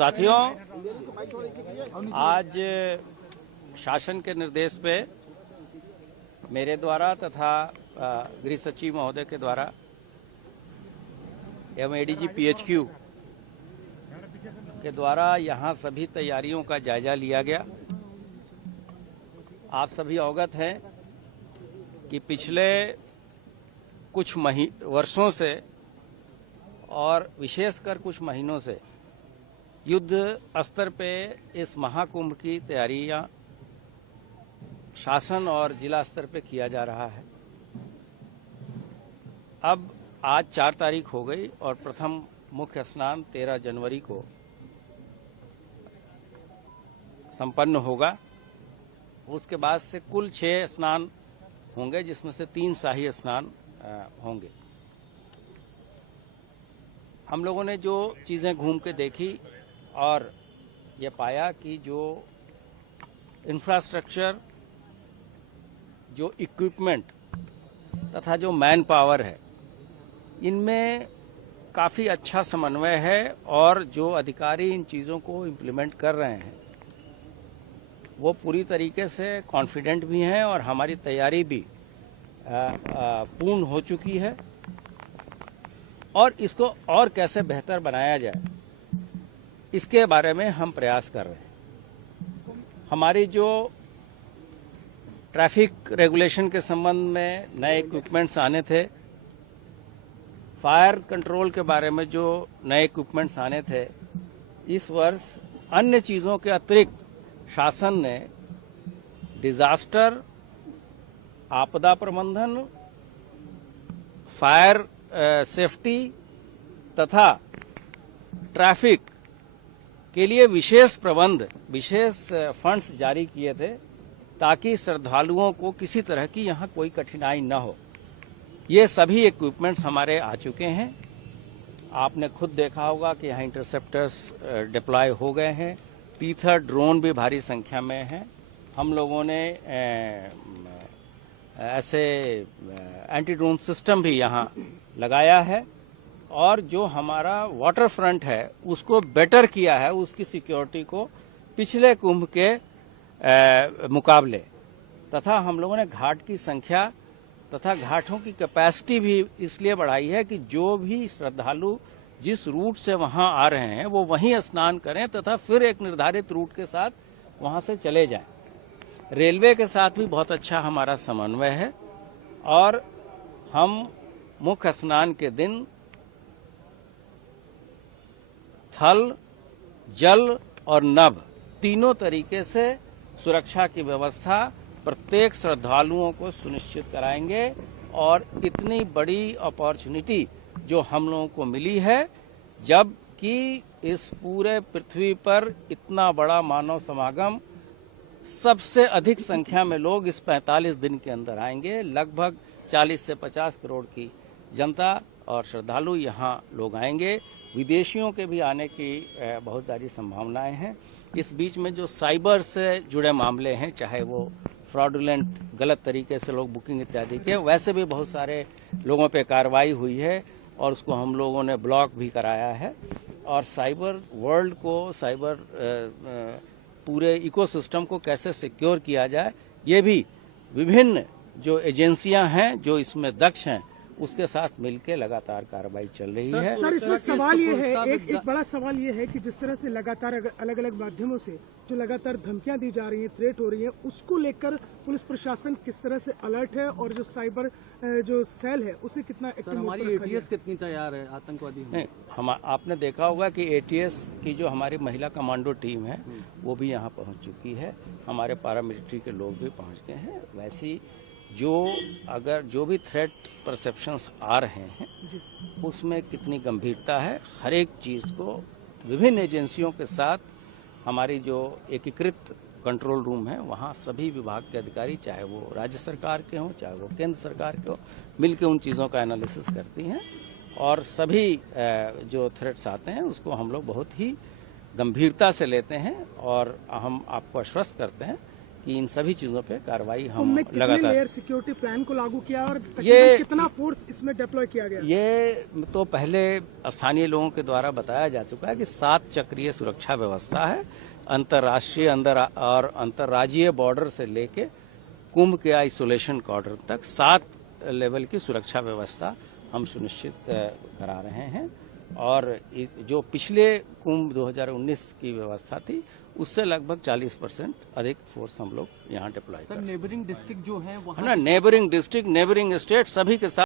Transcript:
साथियों, आज शासन के निर्देश पे मेरे द्वारा तथा गृह सचिव महोदय के द्वारा एवं एडीजी पीएचक्यू के द्वारा यहां सभी तैयारियों का जायजा लिया गया। आप सभी अवगत हैं कि पिछले कुछ वर्षों से और विशेषकर कुछ महीनों से युद्ध स्तर पे इस महाकुंभ की तैयारियां शासन और जिला स्तर पे किया जा रहा है। अब आज 4 तारीख हो गई और प्रथम मुख्य स्नान 13 जनवरी को संपन्न होगा। उसके बाद से कुल 6 स्नान होंगे, जिसमें से 3 शाही स्नान होंगे। हम लोगों ने जो चीजें घूम के देखी और ये पाया कि जो इंफ्रास्ट्रक्चर, जो इक्विपमेंट तथा जो मैन पावर है, इनमें काफी अच्छा समन्वय है और जो अधिकारी इन चीजों को इम्प्लीमेंट कर रहे हैं वो पूरी तरीके से कॉन्फिडेंट भी हैं और हमारी तैयारी भी पूर्ण हो चुकी है। और इसको और कैसे बेहतर बनाया जाए, इसके बारे में हम प्रयास कर रहे हैं। हमारी जो ट्रैफिक रेगुलेशन के संबंध में नए इक्विपमेंट्स आने थे, फायर कंट्रोल के बारे में जो नए इक्विपमेंट्स आने थे, इस वर्ष अन्य चीजों के अतिरिक्त शासन ने डिजास्टर, आपदा प्रबंधन, फायर सेफ्टी तथा ट्रैफिक के लिए विशेष प्रबंध, विशेष फंड्स जारी किए थे ताकि श्रद्धालुओं को किसी तरह की यहां कोई कठिनाई न हो। ये सभी इक्विपमेंट्स हमारे आ चुके हैं। आपने खुद देखा होगा कि यहां इंटरसेप्टर्स डिप्लॉय हो गए हैं। पीथर ड्रोन भी भारी संख्या में हैं। हम लोगों ने ऐसे एंटी ड्रोन सिस्टम भी यहां लगाया है और जो हमारा वाटर फ्रंट है उसको बेटर किया है, उसकी सिक्योरिटी को पिछले कुंभ के मुकाबले। तथा हम लोगों ने घाट की संख्या तथा घाटों की कैपेसिटी भी इसलिए बढ़ाई है कि जो भी श्रद्धालु जिस रूट से वहां आ रहे हैं वो वहीं स्नान करें तथा फिर एक निर्धारित रूट के साथ वहां से चले जाएं। रेलवे के साथ भी बहुत अच्छा हमारा समन्वय है और हम मुख्य स्नान के दिन थल, जल और नभ तीनों तरीके से सुरक्षा की व्यवस्था प्रत्येक श्रद्धालुओं को सुनिश्चित कराएंगे। और इतनी बड़ी अपॉर्चुनिटी जो हम लोगों को मिली है, जबकि इस पूरे पृथ्वी पर इतना बड़ा मानव समागम, सबसे अधिक संख्या में लोग इस 45 दिन के अंदर आएंगे। लगभग 40 से 50 करोड़ की जनता और श्रद्धालु यहाँ लोग आएंगे। विदेशियों के भी आने की बहुत सारी संभावनाएं हैं। इस बीच में जो साइबर से जुड़े मामले हैं, चाहे वो फ्रॉडुलेंट, गलत तरीके से लोग बुकिंग इत्यादि के, वैसे भी बहुत सारे लोगों पे कार्रवाई हुई है और उसको हम लोगों ने ब्लॉक भी कराया है। और साइबर वर्ल्ड को, साइबर पूरे इकोसिस्टम को कैसे सिक्योर किया जाए, ये भी विभिन्न जो एजेंसियां हैं जो इसमें दक्ष हैं उसके साथ मिलकर लगातार कार्रवाई चल रही है। सर, इसमें सवाल ये है, एक बड़ा सवाल ये है कि जिस तरह से लगातार अलग अलग माध्यमों से जो लगातार धमकियां दी जा रही हैं, थ्रेट हो रही है, उसको लेकर पुलिस प्रशासन किस तरह से अलर्ट है और जो साइबर जो सेल है उसे कितना एक्टिव? हमारी एटीएस कितनी तैयार है आतंकवादी? नहीं, आपने देखा होगा कि एटीएस की जो हमारी महिला कमांडो टीम है वो भी यहाँ पहुँच चुकी है। हमारे पैरामिलिट्री के लोग भी पहुँच गए हैं। वैसी जो भी थ्रेट परसेप्शंस आ रहे हैं उसमें कितनी गंभीरता है, हर एक चीज को विभिन्न एजेंसियों के साथ हमारी जो एकीकृत कंट्रोल रूम है वहाँ सभी विभाग के अधिकारी, चाहे वो राज्य सरकार के हों चाहे वो केंद्र सरकार के हों, मिलकर उन चीज़ों का एनालिसिस करती हैं और सभी जो थ्रेट्स आते हैं उसको हम लोग बहुत ही गंभीरता से लेते हैं और हम आपको आश्वस्त करते हैं कि इन सभी चीजों पे कार्रवाई हम कुंभ में कितने लगातार। लेयर सिक्योरिटी प्लान को लागू किया और ये- कितना फोर्स इसमें डिप्लॉय किया गया? ये तो पहले स्थानीय लोगों के द्वारा बताया जा चुका है कि 7 चक्रीय सुरक्षा व्यवस्था है। अंतर्राष्ट्रीय और अंतर्राज्यीय बॉर्डर से लेके कुंभ के आइसोलेशन कॉर्डर तक 7 लेवल की सुरक्षा व्यवस्था हम सुनिश्चित करा रहे हैं। और जो पिछले कुंभ 2019 की व्यवस्था थी उससे लगभग 40% अधिक फोर्स हम लोग यहाँ डिप्लॉय कर सर रहे हैं। नेबरिंग डिस्ट्रिक्ट जो है वहाँ है ना, नेबरिंग डिस्ट्रिक्ट, नेबरिंग स्टेट सभी के साथ